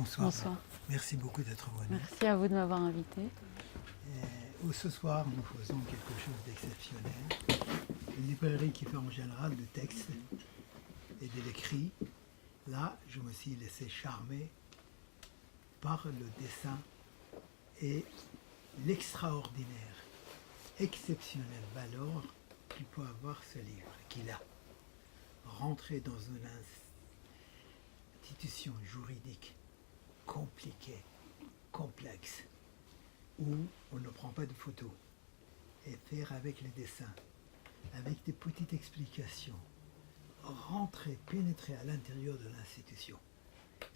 Bonsoir. Bonsoir. Merci beaucoup d'être venu. Merci à vous de m'avoir invité. Ce soir, nous faisons quelque chose d'exceptionnel. Une librairie qui fait en général du texte et de l'écrit. Là, je me suis laissé charmer par le dessin et l'extraordinaire, exceptionnelle valeur qu'il peut avoir ce livre, qu'il a rentré dans une institution juridique compliquée, complexe, où on ne prend pas de photos, et faire avec les dessins, avec des petites explications, rentrer, pénétrer à l'intérieur de l'institution,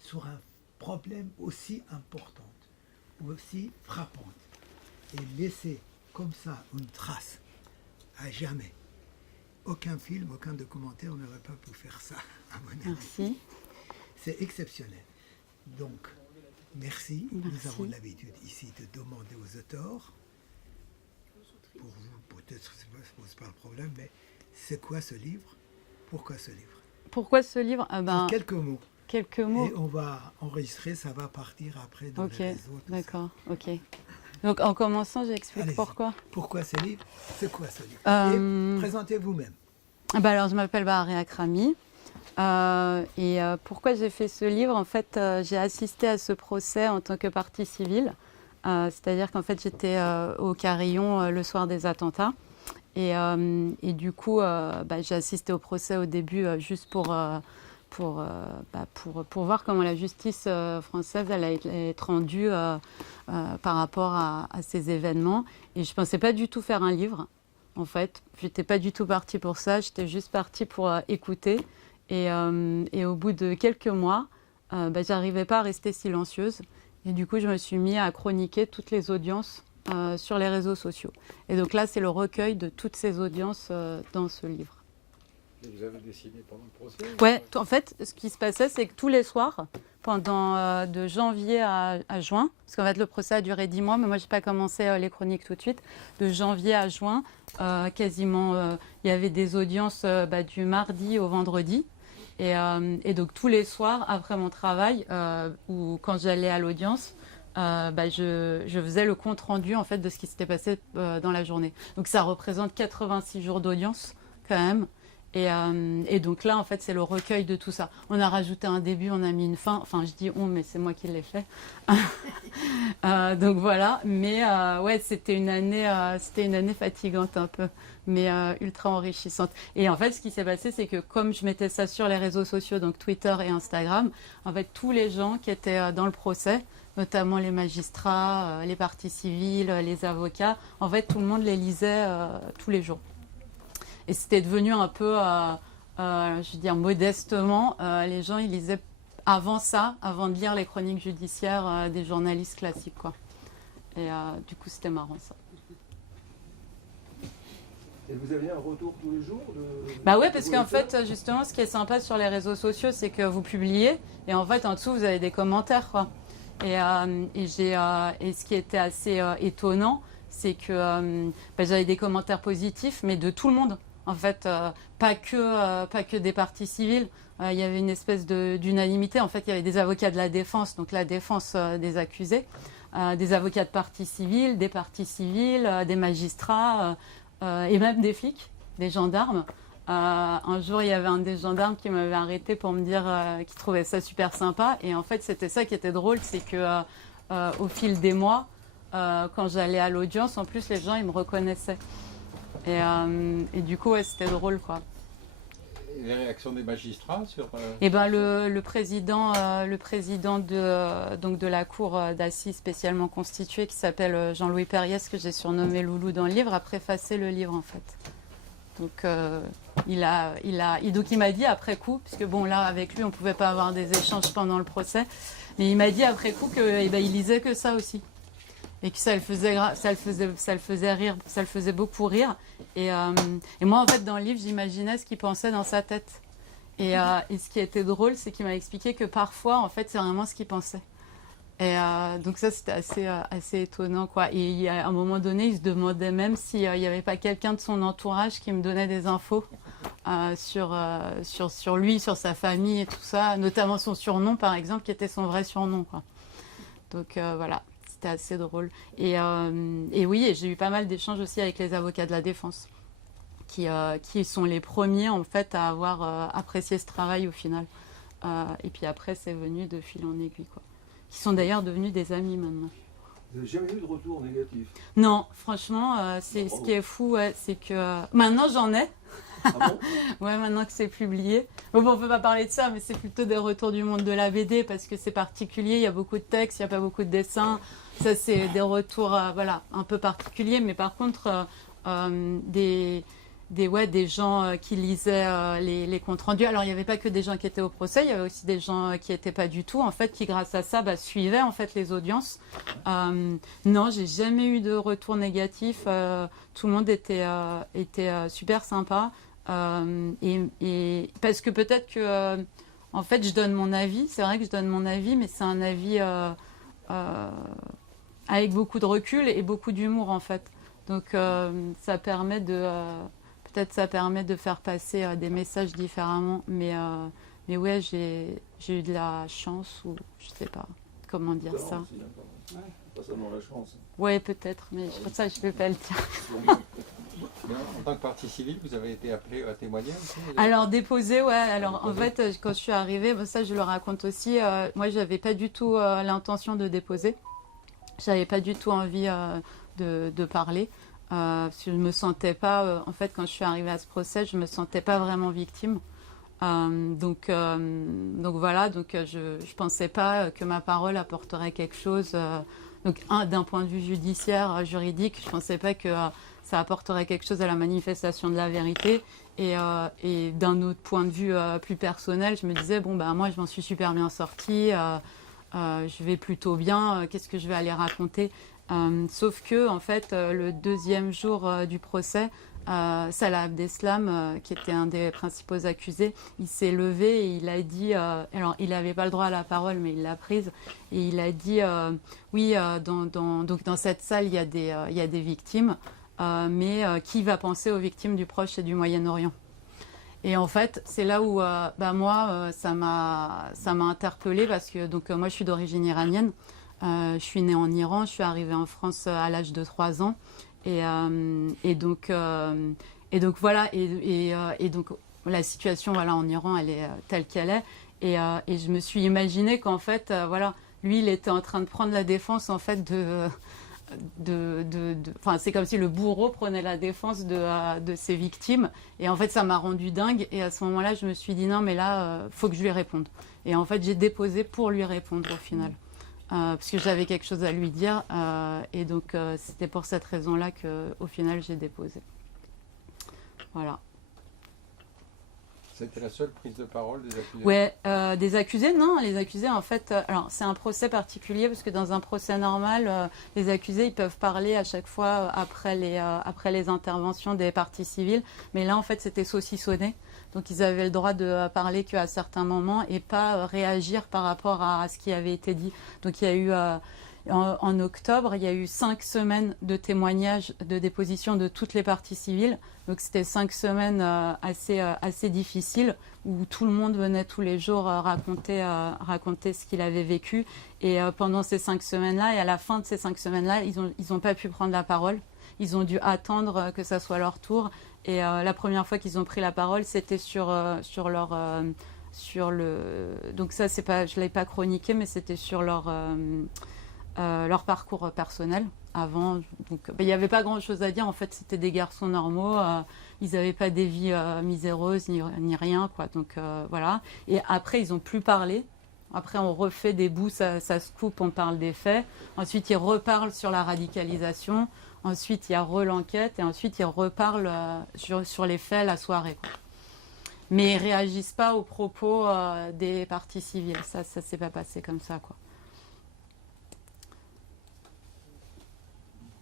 sur un problème aussi important, ou aussi frappant, et laisser comme ça une trace, à jamais. Aucun film, aucun documentaire n'aurait pas pu faire ça, à mon avis. Merci. C'est exceptionnel. Donc, merci. Nous avons l'habitude ici de demander aux auteurs, pour vous, peut-être, ça ne pose pas le problème, mais c'est quoi ce livre? Pourquoi ce livre? Pourquoi ce livre? Quelques mots. Quelques mots. Et on va enregistrer, ça va partir après dans les réseaux. D'accord, ok. Donc en commençant, j'explique pourquoi. Pourquoi ce livre? C'est quoi ce livre? Et présentez vous-même. Alors, je m'appelle Baharia Akrami. Pourquoi j'ai fait ce livre? En fait, j'ai assisté à ce procès en tant que partie civile. C'est-à-dire qu'en fait, j'étais au Carillon le soir des attentats. Et du coup, j'ai assisté au procès au début juste pour voir comment la justice française allait être rendue par rapport à ces événements. Et je ne pensais pas du tout faire un livre, en fait. Je n'étais pas du tout partie pour ça, j'étais juste partie pour écouter. Et au bout de quelques mois, je n'arrivais pas à rester silencieuse. Et du coup, je me suis mis à chroniquer toutes les audiences sur les réseaux sociaux. Et donc là, c'est le recueil de toutes ces audiences dans ce livre. Et vous avez dessiné pendant le procès? Ouais, en fait, ce qui se passait, c'est que tous les soirs, pendant de janvier à juin, parce qu'en fait, le procès a duré 10 mois, mais moi, je n'ai pas commencé les chroniques tout de suite, de janvier à juin, quasiment, il y avait des audiences du mardi au vendredi. Et donc, tous les soirs, après mon travail, ou quand j'allais à l'audience, je faisais le compte-rendu en fait, de ce qui s'était passé dans la journée. Donc, ça représente 86 jours d'audience, quand même. Et donc là, en fait, c'est le recueil de tout ça. On a rajouté un début, on a mis une fin. Enfin, je dis on, mais c'est moi qui l'ai fait. Donc voilà. Mais ouais, c'était une année fatigante un peu, mais ultra enrichissante. Et en fait, ce qui s'est passé, c'est que comme je mettais ça sur les réseaux sociaux, donc Twitter et Instagram, en fait, tous les gens qui étaient dans le procès, notamment les magistrats, les parties civiles, les avocats, en fait, tout le monde les lisait tous les jours. Et c'était devenu un peu, je veux dire modestement, les gens ils lisaient avant ça, avant de lire les chroniques judiciaires des journalistes classiques, quoi. Et du coup, c'était marrant ça. Et vous avez un retour tous les jours Ouais, parce qu'en fait, justement, ce qui est sympa sur les réseaux sociaux, c'est que vous publiez et en fait, en dessous, vous avez des commentaires, quoi. Et ce qui était assez étonnant, c'est que j'avais des commentaires positifs, mais de tout le monde. En fait, pas que des parties civiles. Il y avait une espèce d'unanimité. En fait, il y avait des avocats de la défense, donc la défense des accusés, des avocats de parties civiles, des parties civiles, des magistrats et même des flics, des gendarmes. Un jour, il y avait un des gendarmes qui m'avait arrêté pour me dire qu'il trouvait ça super sympa. Et en fait, c'était ça qui était drôle, c'est que au fil des mois, quand j'allais à l'audience, en plus, les gens, ils me reconnaissaient. Et du coup, ouais, c'était drôle, quoi. Et les réactions des magistrats sur... le président de la cour d'assises spécialement constituée, qui s'appelle Jean-Louis Perriès, que j'ai surnommé Loulou dans le livre, a préfacé le livre, en fait. Donc, il m'a dit après coup, puisque bon, là, avec lui, on ne pouvait pas avoir des échanges pendant le procès, mais il m'a dit après coup qu'il lisait que ça aussi. Et que ça le faisait rire, ça le faisait beaucoup rire. Et moi, en fait, dans le livre, j'imaginais ce qu'il pensait dans sa tête. Et ce qui était drôle, c'est qu'il m'a expliqué que parfois, en fait, c'est vraiment ce qu'il pensait. Et donc ça, c'était assez étonnant, quoi. Et à un moment donné, il se demandait même s'il n'y avait pas quelqu'un de son entourage qui me donnait des infos sur lui, sur sa famille et tout ça, notamment son surnom par exemple, qui était son vrai surnom, quoi. Donc voilà, c'était assez drôle. Et oui, et j'ai eu pas mal d'échanges aussi avec les avocats de la défense, qui sont les premiers en fait à avoir apprécié ce travail au final. Et puis après, c'est venu de fil en aiguille, quoi. Qui sont d'ailleurs devenus des amis maintenant. Vous n'avez jamais eu de retour négatif? Non, franchement, c'est ce qui est fou, ouais, c'est que maintenant j'en ai. Ah bon? Ouais, maintenant que c'est publié. Bon, on peut pas parler de ça, mais c'est plutôt des retours du monde de la BD parce que c'est particulier. Il y a beaucoup de textes, il n'y a pas beaucoup de dessins. Ça, c'est des retours, voilà, un peu particuliers. Mais par contre, des gens qui lisaient les comptes rendus. Alors, il n'y avait pas que des gens qui étaient au procès, il y avait aussi des gens qui n'étaient pas du tout, en fait, qui grâce à ça suivaient en fait les audiences. Non, j'ai jamais eu de retour négatif. Tout le monde était super sympa. Et parce que peut-être que, en fait, je donne mon avis. C'est vrai que je donne mon avis, mais c'est un avis avec beaucoup de recul et beaucoup d'humour, en fait. Donc, ça permet peut-être ça permet de faire passer des messages différemment. Mais ouais, j'ai eu de la chance, ou je sais pas comment dire ça. Aussi, pas seulement la chance. Ouais, peut-être, mais pour ça, je ne vais pas le dire. Mais en tant que partie civile, vous avez été appelé à témoigner aussi? Alors, déposer, ouais. Alors, en fait, quand je suis arrivée, ça, je le raconte aussi, moi, j'avais pas du tout l'intention de déposer. J'avais pas du tout envie de parler. Parce que je me sentais pas, en fait, quand je suis arrivée à ce procès, je me sentais pas vraiment victime. Donc voilà, je pensais pas que ma parole apporterait quelque chose. Donc d'un point de vue judiciaire, juridique, je pensais pas que ça apporterait quelque chose à la manifestation de la vérité. Et d'un autre point de vue plus personnel, je me disais, bon, bah, moi, je m'en suis super bien sortie, je vais plutôt bien, qu'est-ce que je vais aller raconter? Sauf que, en fait, le deuxième jour du procès, Salah Abdeslam, qui était un des principaux accusés, il s'est levé et il a dit, alors il n'avait pas le droit à la parole, mais il l'a prise, et il a dit, oui, donc dans cette salle, il y a des victimes, mais qui va penser aux victimes du Proche et du Moyen-Orient? Et en fait, c'est là où moi, ça m'a interpellée parce que moi, je suis d'origine iranienne. Je suis née en Iran, je suis arrivée en France à l'âge de 3 ans. Et donc voilà, et donc la situation en Iran, elle est telle qu'elle est. Et je me suis imaginé qu'en fait, lui, il était en train de prendre la défense en fait c'est comme si le bourreau prenait la défense de ses victimes. Et en fait, ça m'a rendu dingue. Et à ce moment-là, je me suis dit non, mais là, faut que je lui réponde. Et en fait, j'ai déposé pour lui répondre au final. Parce que j'avais quelque chose à lui dire. Et donc, c'était pour cette raison-là qu'au final, j'ai déposé. Voilà. C'était la seule prise de parole des accusés? Ouais, des accusés, non. Les accusés, en fait, alors c'est un procès particulier parce que dans un procès normal, les accusés, ils peuvent parler à chaque fois après les interventions des parties civiles. Mais là, en fait, c'était saucissonné. Donc, ils avaient le droit de parler qu'à certains moments et pas réagir par rapport à ce qui avait été dit. Donc, il y a eu... En octobre, il y a eu 5 semaines de témoignages, de déposition de toutes les parties civiles. Donc c'était 5 semaines assez difficiles où tout le monde venait tous les jours raconter ce qu'il avait vécu. Et pendant ces 5 semaines-là, et à la fin de ces 5 semaines-là, ils ont pas pu prendre la parole. Ils ont dû attendre que ça soit leur tour. Et la première fois qu'ils ont pris la parole, c'était sur leur... donc ça, je l'avais pas chroniqué, mais c'était sur leur parcours personnel avant. Donc, il n'y avait pas grand-chose à dire. En fait, c'était des garçons normaux. Ils n'avaient pas des vies miséreuses ni rien, quoi. Donc, voilà. Et après, ils n'ont plus parlé. Après, on refait des bouts, ça se coupe, on parle des faits. Ensuite, ils reparlent sur la radicalisation. Ensuite, il y a l'enquête. Et ensuite, ils reparlent sur les faits la soirée, quoi. Mais ils ne réagissent pas aux propos des parties civiles. Ça ne s'est pas passé comme ça, quoi.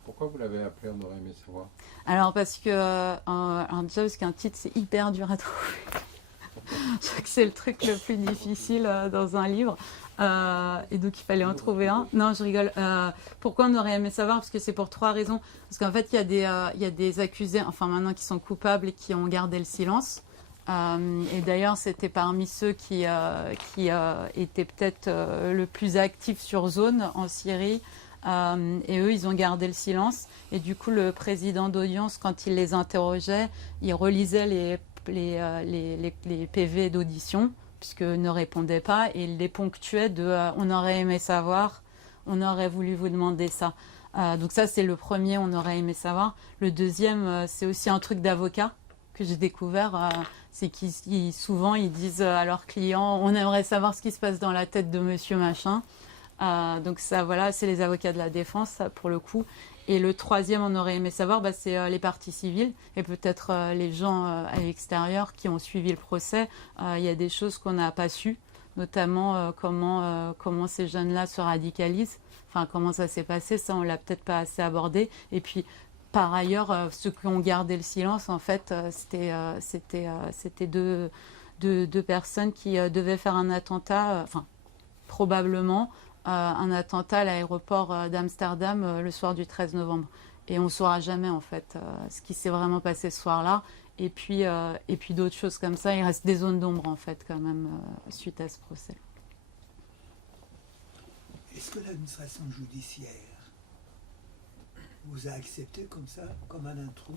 Pourquoi vous l'avez appelé On aurait aimé savoir? Alors parce que déjà parce qu'un titre c'est hyper dur à trouver. Je crois que c'est le truc le plus difficile dans un livre. Et donc il fallait en trouver un. Non, je rigole. Pourquoi on aurait aimé savoir? Parce que c'est pour 3 raisons. Parce qu'en fait il y a des accusés, enfin maintenant qui sont coupables et qui ont gardé le silence. Et d'ailleurs, c'était parmi ceux qui étaient peut-être le plus actifs sur zone en Syrie. Et eux, ils ont gardé le silence. Et du coup, le président d'audience, quand il les interrogeait, il relisait les PV d'audition, puisqu'ils ne répondaient pas, et il les ponctuait de on aurait aimé savoir, on aurait voulu vous demander ça. Donc ça, c'est le premier, on aurait aimé savoir. Le deuxième, c'est aussi un truc d'avocat que j'ai découvert. C'est qu'ils souvent, ils disent à leurs clients, on aimerait savoir ce qui se passe dans la tête de monsieur machin. Donc ça, voilà, c'est les avocats de la défense, ça, pour le coup. Et le troisième, on aurait aimé savoir, c'est les parties civiles et peut-être les gens à l'extérieur qui ont suivi le procès. Il y a des choses qu'on n'a pas su, notamment comment ces jeunes-là se radicalisent. Enfin, comment ça s'est passé, ça, on l'a peut-être pas assez abordé. Et puis, par ailleurs, ceux qui ont gardé le silence, en fait, c'était deux personnes qui devaient faire un attentat, enfin, probablement, un attentat à l'aéroport d'Amsterdam le soir du 13 novembre. Et on ne saura jamais, en fait, ce qui s'est vraiment passé ce soir-là. Et puis d'autres choses comme ça. Il reste des zones d'ombre, en fait, quand même, suite à ce procès. Est-ce que l'administration judiciaire vous a accepté comme ça, comme un intrus?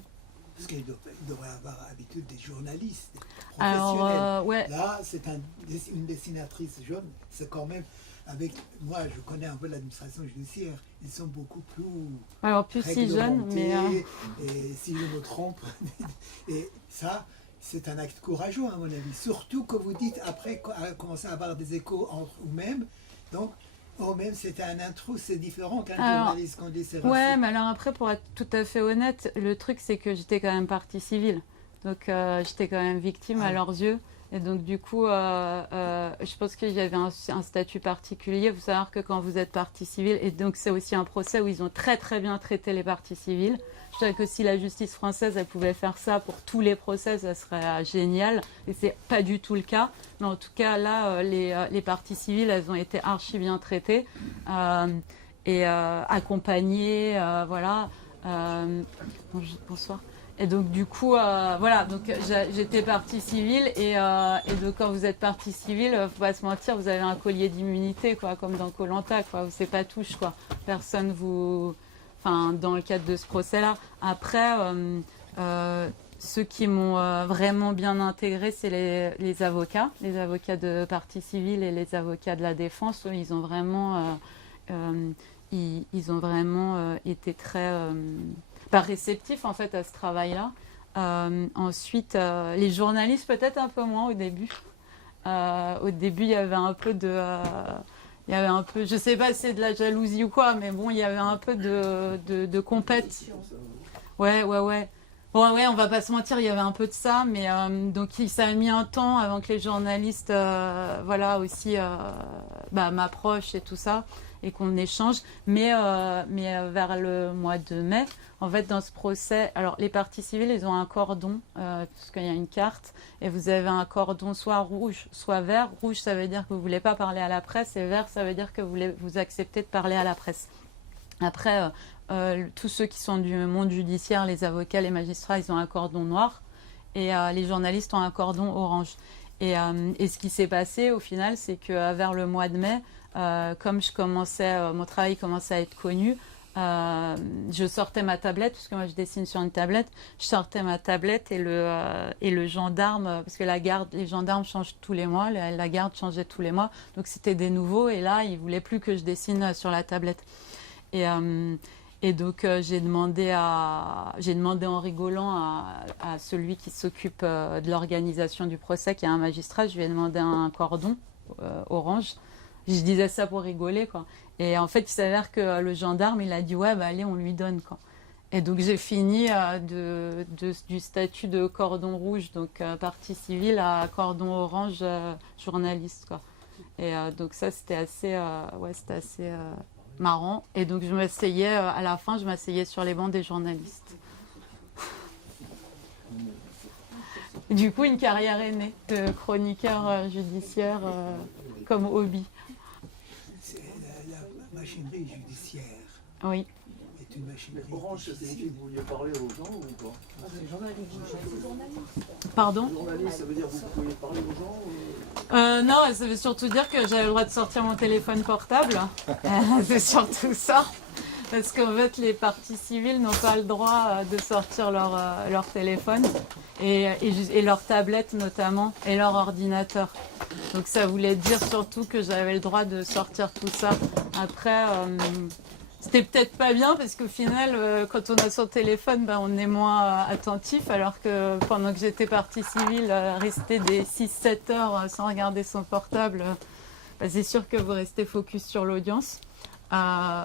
Parce qu'il devrait avoir l'habitude des journalistes, des professionnels. Alors, ouais. Là, c'est une dessinatrice jeune, c'est quand même... moi, je connais un peu l'administration judiciaire. Ils sont beaucoup plus si jeunes, mais et si je me trompe, et ça, c'est un acte courageux à mon avis. Surtout que vous dites après commencer à avoir des échos entre vous-même. Donc, même c'était un intrus, c'est différent qu'un journaliste qu'on dit c'est raciste. Ouais, mais alors après, pour être tout à fait honnête, le truc c'est que j'étais quand même partie civile, donc j'étais quand même victime à leurs yeux. Et donc du coup, je pense qu'il y avait un statut particulier. Il faut savoir que quand vous êtes partie civile, et donc c'est aussi un procès où ils ont très très bien traité les parties civiles. Je dirais que si la justice française elle pouvait faire ça pour tous les procès, ça serait génial. Et c'est pas du tout le cas. Mais en tout cas, là, les parties civiles, elles ont été archi bien traitées et accompagnées. Voilà. Bonsoir. Et donc du coup, voilà, donc j'étais partie civile et donc quand vous êtes partie civile, faut pas se mentir, vous avez un collier d'immunité, quoi, comme dans Koh-Lanta, quoi, vous c'est pas touche, quoi. Personne vous, enfin, dans le cadre de ce procès-là. Après, ceux qui m'ont vraiment bien intégré, c'est les avocats de partie civile et les avocats de la défense. Eux, ils ont vraiment, été très réceptifs en fait à ce travail-là. Ensuite, les journalistes peut-être un peu moins au début. Au début, il y avait un peu je sais pas si c'est de la jalousie ou quoi, mais bon, il y avait un peu de compète. Ouais. Bon, ouais, on va pas se mentir, il y avait un peu de ça, mais donc ça a mis un temps avant que les journalistes, voilà, aussi m'approchent et tout ça, et qu'on échange. Mais vers le mois de mai, en fait, dans ce procès, alors les parties civiles, ils ont un cordon, parce qu'il y a une carte, et vous avez un cordon soit rouge, soit vert. Rouge, ça veut dire que vous voulez pas parler à la presse, et vert, ça veut dire que vous acceptez de parler à la presse. Après, tous ceux qui sont du monde judiciaire, les avocats, les magistrats, ils ont un cordon noir, et les journalistes ont un cordon orange. Et ce qui s'est passé au final, c'est que vers le mois de mai, comme mon travail commençait à être connu, je sortais ma tablette, parce que moi je dessine sur une tablette, je sortais ma tablette et le gendarme, parce que les gendarmes changent tous les mois, la garde changeait tous les mois, donc c'était des nouveaux, et là ils voulaient plus que je dessine sur la tablette. Et donc j'ai demandé en rigolant à celui qui s'occupe de l'organisation du procès, qui est un magistrat, je lui ai demandé un cordon orange. Je disais ça pour rigoler, quoi. Et en fait, il s'avère que le gendarme, il a dit ouais, allez, on lui donne, quoi. Et donc j'ai fini du statut de cordon rouge, donc partie civile, à cordon orange, journaliste, quoi. Et donc ça, c'était assez marrant. Et donc je m'asseyais, à la fin, je m'asseyais sur les bancs des journalistes. Et du coup, une carrière est née de chroniqueur judiciaire comme hobby. C'est la machinerie judiciaire Oui. est une machinerie. Mais Orange, ça signifie que vous vouliez parler aux gens ou pas? Pardon? Journaliste, ça veut dire que vous pouviez parler aux gens Non, ça veut surtout dire que j'avais le droit de sortir mon téléphone portable. C'est surtout ça. Parce qu'en fait, les parties civiles n'ont pas le droit de sortir leur téléphone et leur tablette notamment et leur ordinateur. Donc ça voulait dire surtout que j'avais le droit de sortir tout ça. Après, c'était peut-être pas bien parce qu'au final, quand on a son téléphone, ben, on est moins attentif. Alors que pendant que j'étais partie civile, rester des 6-7 heures sans regarder son portable, ben, c'est sûr que vous restez focus sur l'audience.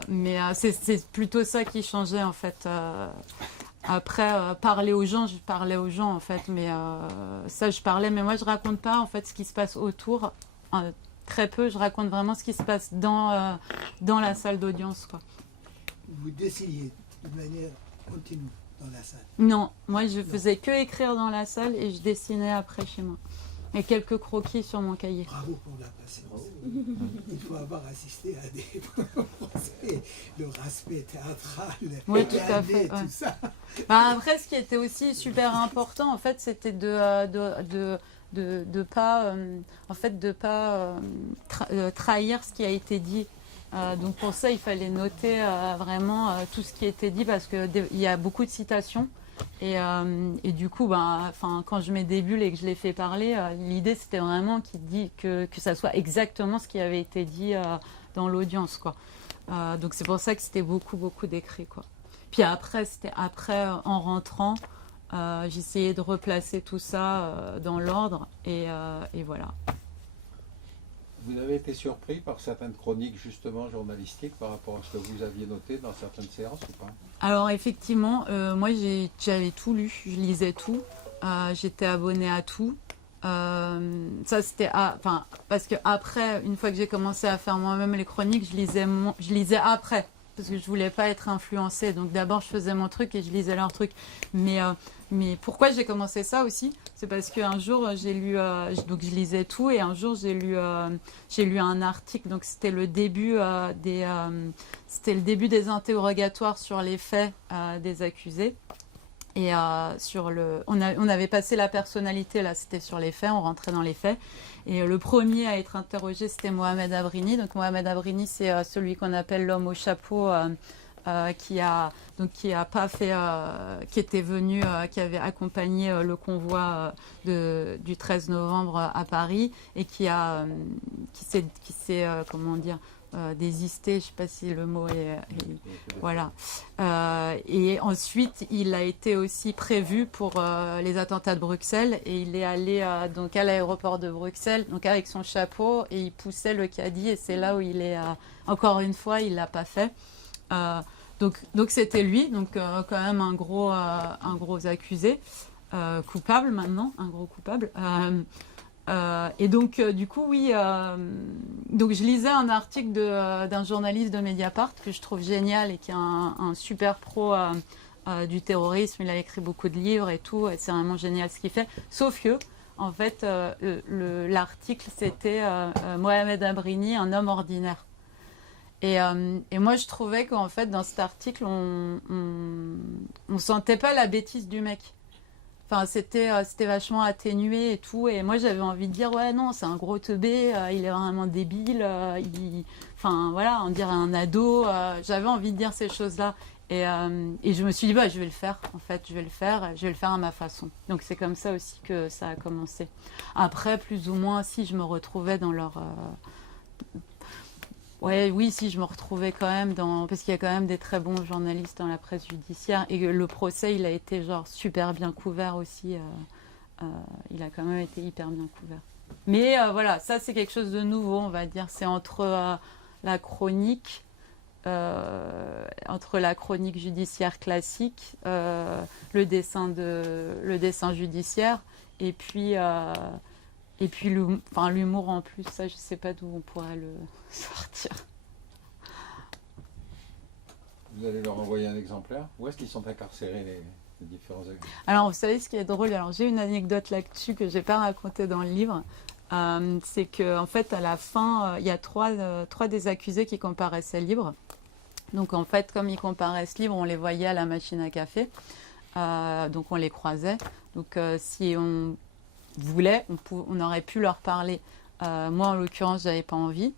Mais c'est plutôt ça qui changeait en fait. Après, parler aux gens, je parlais aux gens en fait, mais ça je parlais, mais moi je raconte pas en fait ce qui se passe autour, très peu, je raconte vraiment ce qui se passe dans la salle d'audience, quoi. Vous dessiniez de manière continue dans la salle? Non, moi je faisais que écrire dans la salle et je dessinais après chez moi. Et quelques croquis sur mon cahier. Bravo pour la patience. Il faut avoir assisté à des procès, le respect théâtral, oui, tout à fait, tout ouais. ça. Bah, après, ce qui était aussi super important, en fait, c'était de pas, en fait, de pas trahir ce qui a été dit. Donc pour ça, il fallait noter vraiment tout ce qui était dit parce qu'il y a beaucoup de citations. Et du coup, ben, quand je mets des bulles et que je les fais parler, l'idée c'était vraiment que ça soit exactement ce qui avait été dit dans l'audience, quoi. Donc c'est pour ça que c'était beaucoup d'écrits, quoi. Puis après, en rentrant, j'essayais de replacer tout ça dans l'ordre et voilà. Vous avez été surpris par certaines chroniques justement journalistiques par rapport à ce que vous aviez noté dans certaines séances ou pas? Alors effectivement, moi j'avais tout lu, je lisais tout, j'étais abonnée à tout. Ça c'était, parce que après, une fois que j'ai commencé à faire moi-même les chroniques, je lisais après, parce que je voulais pas être influencée. Donc d'abord je faisais mon truc et je lisais leur truc. Mais pourquoi j'ai commencé ça aussi? C'est parce qu'un jour j'ai lu, donc je lisais tout et un jour j'ai lu un article. Donc c'était le début des interrogatoires sur les faits des accusés. Et on avait passé la personnalité, là c'était sur les faits, on rentrait dans les faits. Et le premier à être interrogé, c'était Mohamed Abrini. Donc Mohamed Abrini, c'est celui qu'on appelle l'homme au chapeau, qui était venu, qui avait accompagné le convoi du 13 novembre à Paris et qui s'est comment dire, désisté, je ne sais pas si le mot est voilà. Et ensuite, il a été aussi prévu pour les attentats de Bruxelles et il est allé donc à l'aéroport de Bruxelles, donc avec son chapeau et il poussait le caddie et c'est là où il est. Encore une fois, il l'a pas fait. Donc c'était lui, donc quand même un gros accusé, coupable maintenant, un gros coupable. Et donc, du coup, oui. Donc, je lisais un article d'un journaliste de Mediapart que je trouve génial et qui est un super pro du terrorisme. Il a écrit beaucoup de livres et tout. Et c'est vraiment génial ce qu'il fait. Sauf que, en fait, l'article, c'était Mohamed Abrini, un homme ordinaire. Et moi, je trouvais qu'en fait, dans cet article, on sentait pas la bêtise du mec. Enfin, c'était vachement atténué et tout. Et moi, j'avais envie de dire, ouais, non, c'est un gros teubé, il est vraiment débile. Enfin, voilà, on dirait un ado. J'avais envie de dire ces choses-là. Et je me suis dit, bah, je vais le faire, en fait. Je vais le faire à ma façon. Donc, c'est comme ça aussi que ça a commencé. Après, plus ou moins, si je me retrouvais dans leur... Oui, si je me retrouvais quand même parce qu'il y a quand même des très bons journalistes dans la presse judiciaire et le procès, il a été genre super bien couvert aussi. Il a quand même été hyper bien couvert. Mais voilà, ça c'est quelque chose de nouveau, on va dire. C'est entre la chronique judiciaire classique, le dessin judiciaire et puis l'humour en plus, ça je sais pas d'où on pourrait le sortir. Vous allez leur envoyer un exemplaire? Où est-ce qu'ils sont incarcérés les différents accusés? Alors vous savez ce qui est drôle, alors j'ai une anecdote là-dessus que j'ai pas racontée dans le livre. C'est qu'en fait à la fin, il y a trois des accusés qui comparaissaient libres. Donc en fait, comme ils comparaissent libres, on les voyait à la machine à café. Donc on les croisait. Donc si on voulait, on aurait pu leur parler. Moi, en l'occurrence, j'avais pas envie.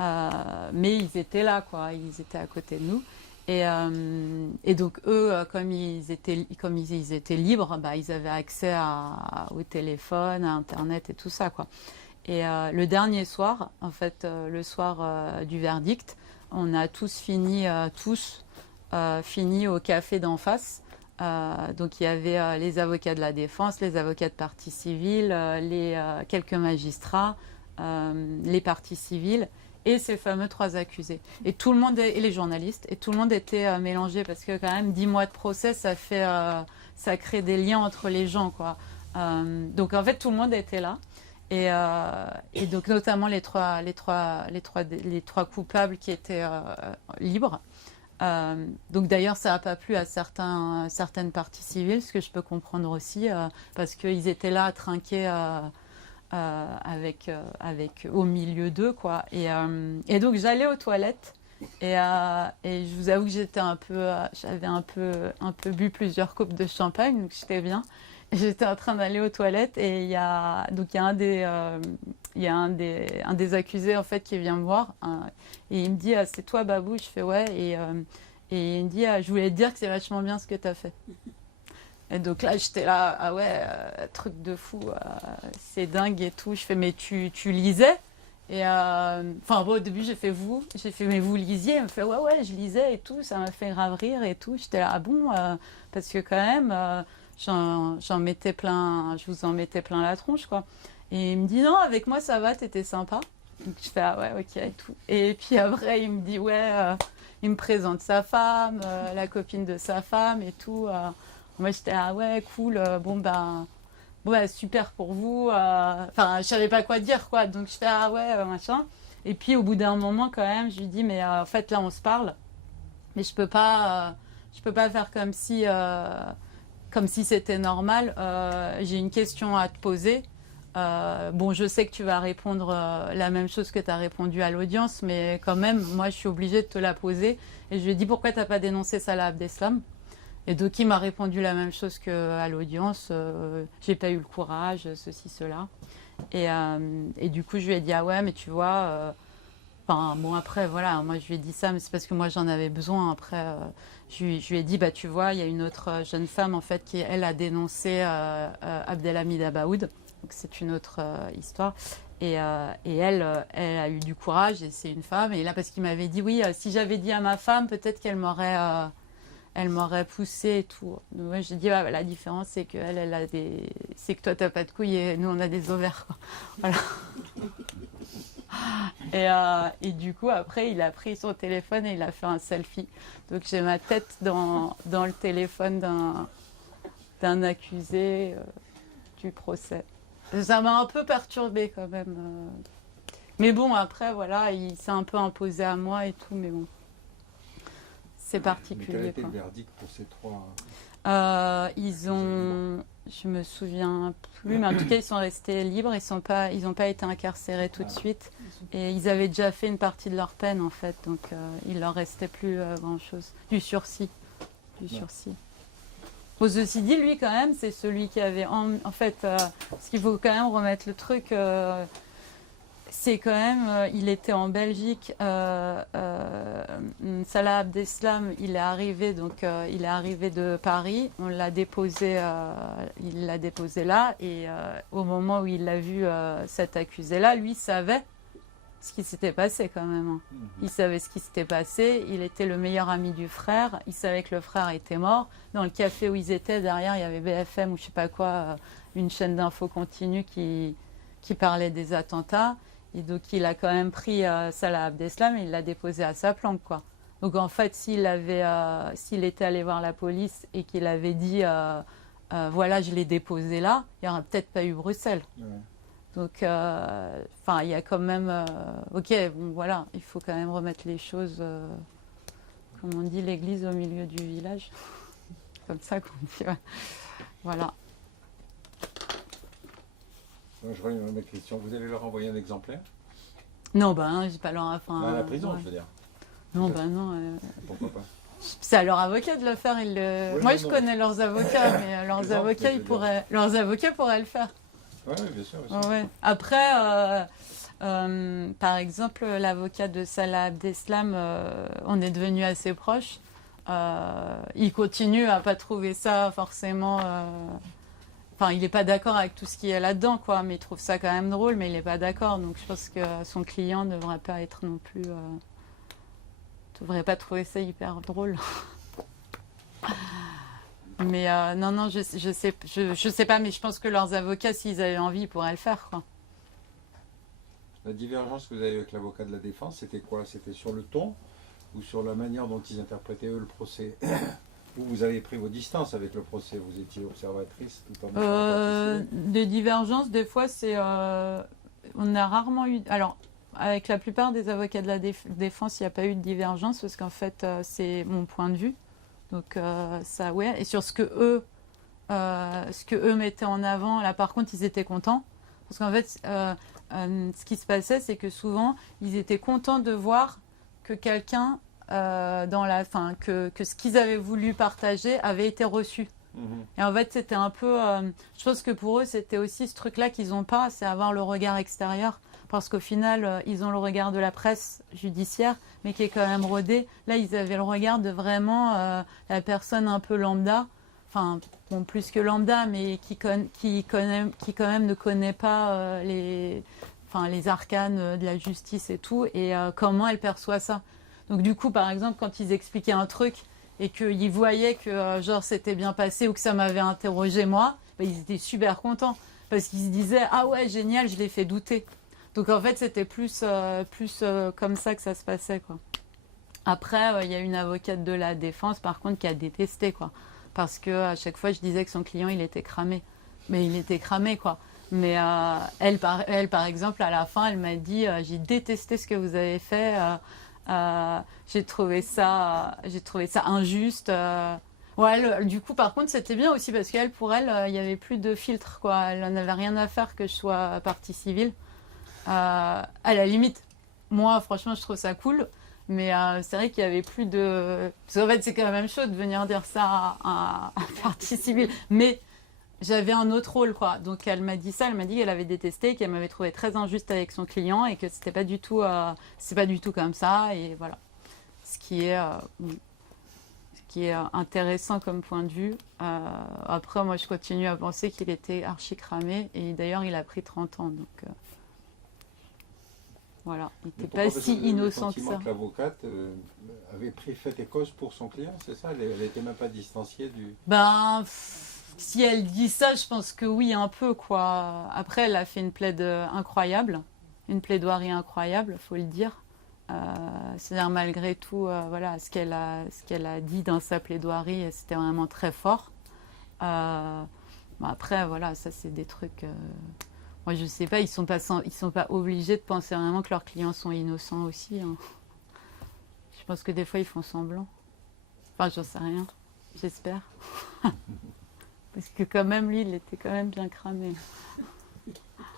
Mais ils étaient là, quoi. Ils étaient à côté de nous. Et donc eux, comme ils étaient libres, bah, ils avaient accès au téléphone, à Internet et tout ça, quoi. Et le dernier soir, en fait, le soir du verdict, on a tous fini au café d'en face. Donc il y avait les avocats de la défense, les avocats de partie civile, quelques magistrats, les parties civiles et ces fameux 3 accusés. Et tout le monde, et les journalistes, et tout le monde était mélangé parce que quand même 10 mois de procès, ça crée des liens entre les gens, quoi. Donc en fait tout le monde était là. Et donc notamment les trois coupables qui étaient libres. Donc d'ailleurs ça n'a pas plu à certaines parties civiles, ce que je peux comprendre aussi, parce qu'ils étaient là à trinquer avec au milieu d'eux, quoi. Et donc j'allais aux toilettes et je vous avoue que j'avais un peu bu plusieurs coupes de champagne, donc j'étais bien. J'étais en train d'aller aux toilettes et il y a un des accusés en fait qui vient me voir et il me dit c'est toi Babou? Je fais ouais et il me dit je voulais te dire que c'est vachement bien ce que tu as fait. Et donc là j'étais là ah ouais truc de fou c'est dingue et tout. Je fais mais tu lisais? Et enfin bon, au début j'ai fait mais vous lisiez? Il me fait ouais je lisais et tout, ça m'a fait grave rire et tout. J'étais là ah bon parce que quand même j'en mettais plein, je vous en mettais plein la tronche, quoi. Et il me dit non, avec moi ça va, t'étais sympa. Donc je fais ah ouais ok et tout. Et puis après il me dit ouais, il me présente sa femme, la copine de sa femme et tout. Moi j'étais ah ouais cool, bon super pour vous. Enfin je savais pas quoi dire, quoi. Donc je fais ah ouais machin. Et puis au bout d'un moment quand même je lui dis mais en fait là on se parle, mais je peux pas faire comme si c'était normal. J'ai une question à te poser. Bon, je sais que tu vas répondre la même chose que tu as répondu à l'audience, mais quand même, moi, je suis obligée de te la poser. Et je lui ai dit, pourquoi tu n'as pas dénoncé Salah Abdeslam? Et donc, il m'a répondu la même chose qu'à l'audience. J'ai pas eu le courage, ceci, cela. Et du coup, je lui ai dit, ah ouais, mais tu vois... Enfin, bon, après, voilà, moi, je lui ai dit ça, mais c'est parce que moi, j'en avais besoin. Après, je lui ai dit, bah, tu vois, il y a une autre jeune femme, en fait, qui, elle, a dénoncé Abdelhamid Abaoud. Donc, c'est une autre histoire. Et elle a eu du courage, et c'est une femme. Et là, parce qu'il m'avait dit, oui, si j'avais dit à ma femme, peut-être qu'elle m'aurait poussé et tout. Donc, moi, j'ai dit, ah, bah, la différence, c'est c'est que toi, t'as pas de couilles et nous, on a des ovaires, quoi. Voilà. Et du coup, après, il a pris son téléphone et il a fait un selfie. Donc, j'ai ma tête dans le téléphone d'un accusé du procès. Ça m'a un peu perturbée quand même. Mais bon, après, voilà, il s'est un peu imposé à moi et tout, mais bon. C'est particulier. Mais quel a été quoi. le verdict pour ces 3 Ils ont... Je me souviens plus, mais en tout cas, ils sont restés libres. Ils n'ont pas été incarcérés tout de suite. Et ils avaient déjà fait une partie de leur peine, en fait. Donc, il leur restait plus grand-chose. Du sursis. Bon, ceci dit, lui, quand même, c'est celui qui avait... En fait, ce qu'il faut quand même remettre le truc... c'est quand même, il était en Belgique. Salah Abdeslam, il est arrivé de Paris. On l'a déposé, il l'a déposé là. Et au moment où il a vu cet accusé-là, lui savait ce qui s'était passé quand même. Hein. Il savait ce qui s'était passé. Il était le meilleur ami du frère. Il savait que le frère était mort. Dans le café où ils étaient, derrière, il y avait BFM ou je sais pas quoi, une chaîne d'infos continue qui parlait des attentats. Et donc, il a quand même pris Salah Abdeslam et il l'a déposé à sa planque, quoi. Donc, en fait, s'il était allé voir la police et qu'il avait dit voilà, je l'ai déposé là, il n'y aurait peut-être pas eu Bruxelles. Ouais. Donc, enfin, il y a quand même... ok, bon, voilà, il faut quand même remettre les choses, comme on dit, l'église au milieu du village. Comme ça qu'on dit, ouais. Voilà. Je reviens à ma question. Vous allez leur envoyer un exemplaire? Non, ben, j'ai pas leur... Enfin, à la prison, ouais. Je veux dire. Non, bah non. Pourquoi pas? C'est à leur avocat de le faire. Oui, Moi, non, je non. connais leurs avocats, mais leurs Exemple, avocats, je veux dire. leurs avocats pourraient le faire. Oui, bien sûr. Ouais, ouais. Après, par exemple, l'avocat de Salah Abdeslam, on est devenus assez proches. Il continue à pas trouver ça forcément. Enfin, il n'est pas d'accord avec tout ce qui est là-dedans, quoi. Mais il trouve ça quand même drôle, mais il n'est pas d'accord. Donc, je pense que son client ne devrait pas être non plus. Devrait pas trouver ça hyper drôle. Mais non, je sais pas, mais je pense que leurs avocats, s'ils avaient envie, ils pourraient le faire, quoi. La divergence que vous avez avec l'avocat de la défense, c'était quoi? C'était sur le ton ou sur la manière dont ils interprétaient eux le procès? Vous avez pris vos distances avec le procès, vous étiez observatrice tout en étant partie civile. Des divergences, des fois, on a rarement eu. Alors, avec la plupart des avocats de la défense, il n'y a pas eu de divergence parce qu'en fait, c'est mon point de vue. Donc, ça, ouais. Et sur ce que eux mettaient en avant, là, par contre, ils étaient contents. Parce qu'en fait, ce qui se passait, c'est que souvent, ils étaient contents de voir que quelqu'un, que ce qu'ils avaient voulu partager avait été reçu. Et en fait, c'était un peu. Je pense que pour eux, c'était aussi ce truc-là qu'ils n'ont pas, c'est avoir le regard extérieur. Parce qu'au final, ils ont le regard de la presse judiciaire, mais qui est quand même rodé. Là, ils avaient le regard de vraiment la personne un peu lambda. Enfin, bon, plus que lambda, mais qui quand même ne connaît pas les arcanes de la justice et tout, et comment elle perçoit ça. Donc du coup, par exemple, quand ils expliquaient un truc et qu'ils voyaient que genre c'était bien passé ou que ça m'avait interrogé moi, bah, ils étaient super contents parce qu'ils se disaient ah ouais génial, je l'ai fait douter. Donc en fait c'était plus comme ça que ça se passait, quoi. Après il y a une avocate de la défense par contre qui a détesté, quoi, parce que à chaque fois je disais que son client il était cramé, mais il était cramé, quoi. Mais elle par exemple à la fin elle m'a dit j'ai détesté ce que vous avez fait. J'ai trouvé ça injuste. Ouais, du coup, par contre, c'était bien aussi parce qu'elle, pour elle, il n'y avait plus de filtre, quoi. Elle n'en avait rien à faire que je sois partie civile. À la limite, moi, franchement, je trouve ça cool. Mais c'est vrai qu'il n'y avait plus de. Parce qu'en fait, c'est quand même chaud de venir dire ça à partie civile. Mais j'avais un autre rôle, quoi. Donc elle m'a dit ça, elle m'a dit qu'elle avait détesté, qu'elle m'avait trouvé très injuste avec son client et que c'était pas du tout, c'est pas du tout comme ça. Et voilà. Ce qui est intéressant comme point de vue. Après, moi, je continue à penser qu'il était archi cramé et d'ailleurs, il a pris 30 ans. Donc voilà, il n'était pas si innocent que ça. Que l'avocate avait pris fait et cause pour son client, c'est ça? Elle n'était même pas distanciée du. Ben. Si elle dit ça, je pense que oui, un peu, quoi. Après, elle a fait une plaidoirie incroyable, faut le dire. C'est-à-dire, malgré tout, voilà, ce qu'elle a dit dans sa plaidoirie, c'était vraiment très fort. Après, voilà, ça, c'est des trucs. Moi, je sais pas, ils sont pas obligés de penser vraiment que leurs clients sont innocents aussi, hein. Je pense que des fois, ils font semblant. Enfin, j'en sais rien. J'espère. Parce que quand même, lui, il était quand même bien cramé.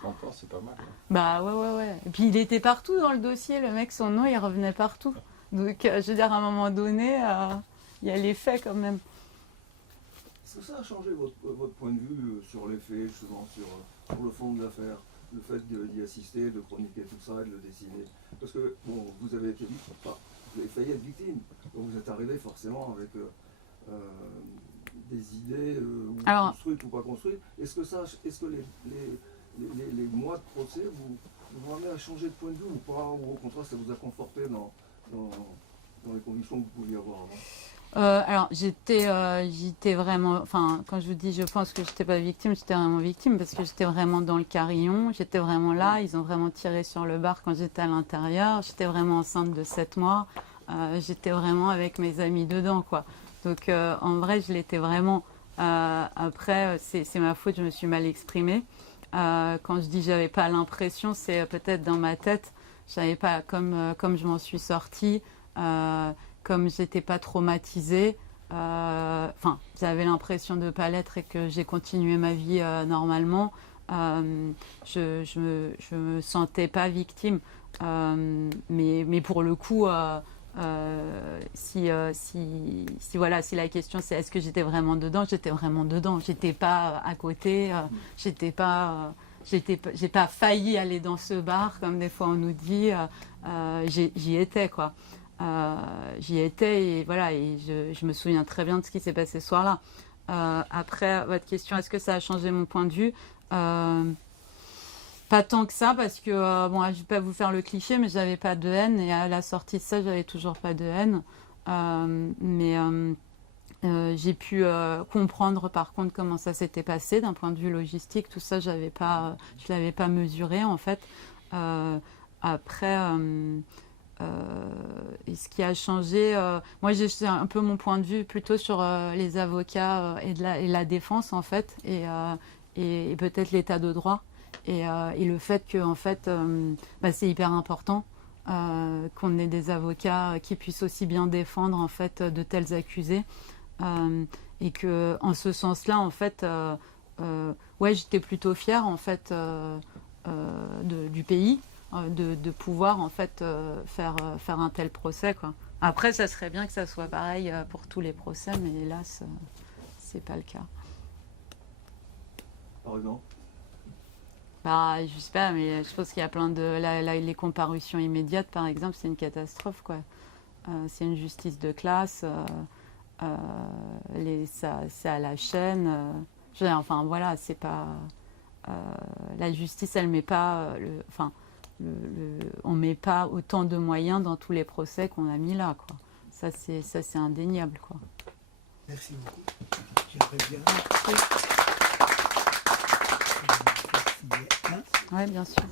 30 ans, c'est pas mal. Hein. Bah ouais. Et puis il était partout dans le dossier, le mec, son nom, il revenait partout. Donc, je veux dire, à un moment donné, il y a les faits quand même. Est-ce que ça a changé votre point de vue sur les faits, justement, sur le fond de l'affaire? Le fait d'y assister, de chroniquer tout ça, de le dessiner? Parce que, bon, vous avez failli être victime. Donc vous êtes arrivé forcément avec des idées construites ou pas construites. Est-ce que les mois de procès vous amenez à changer de point de vue ou pas? Ou au contraire, ça vous a conforté dans les convictions que vous pouviez avoir avant? Alors, j'étais vraiment. Enfin, quand je vous dis, je pense que j'étais pas victime, j'étais vraiment victime parce que j'étais vraiment dans le carillon, j'étais vraiment là. Ils ont vraiment tiré sur le bar quand j'étais à l'intérieur. J'étais vraiment enceinte de 7 mois. J'étais vraiment avec mes amis dedans, quoi. Donc, en vrai, je l'étais vraiment. Après, c'est ma faute, je me suis mal exprimée. Quand je dis j'avais pas l'impression, c'est peut-être dans ma tête. J'avais pas, comme je m'en suis sortie. Comme j'étais pas traumatisée, j'avais l'impression de ne pas l'être et que j'ai continué ma vie normalement. Je me sentais pas victime, mais pour le coup, Voilà, si la question c'est est-ce que j'étais vraiment dedans, j'étais vraiment dedans. J'étais pas à côté, j'ai pas failli aller dans ce bar comme des fois on nous dit. J'y étais quoi. J'y étais et voilà, et je me souviens très bien de ce qui s'est passé ce soir-là. Après votre question, est-ce que ça a changé mon point de vue? Pas tant que ça, parce que, bon, je vais pas vous faire le cliché, mais j'avais pas de haine, et à la sortie de ça, j'avais toujours pas de haine. J'ai pu comprendre par contre comment ça s'était passé d'un point de vue logistique, tout ça, je l'avais pas mesuré en fait. Après, et ce qui a changé, moi j'ai un peu mon point de vue plutôt sur les avocats et la défense en fait, et peut-être l'état de droit. Et le fait que en fait, c'est hyper important qu'on ait des avocats qui puissent aussi bien défendre en fait de tels accusés, et que en ce sens-là en fait, ouais, j'étais plutôt fière en fait du pays, de pouvoir en fait faire un tel procès quoi. Après, ça serait bien que ça soit pareil pour tous les procès, mais hélas, c'est pas le cas. Par exemple. Je sais pas, mais je pense qu'il y a plein de... les comparutions immédiates, par exemple, c'est une catastrophe, quoi. C'est une justice de classe, c'est à la chaîne. Enfin, voilà, c'est pas... la justice, elle met pas... on met pas autant de moyens dans tous les procès qu'on a mis là, quoi. Ça, c'est indéniable, quoi. Merci beaucoup. J'aimerais bien... Oui, bien sûr.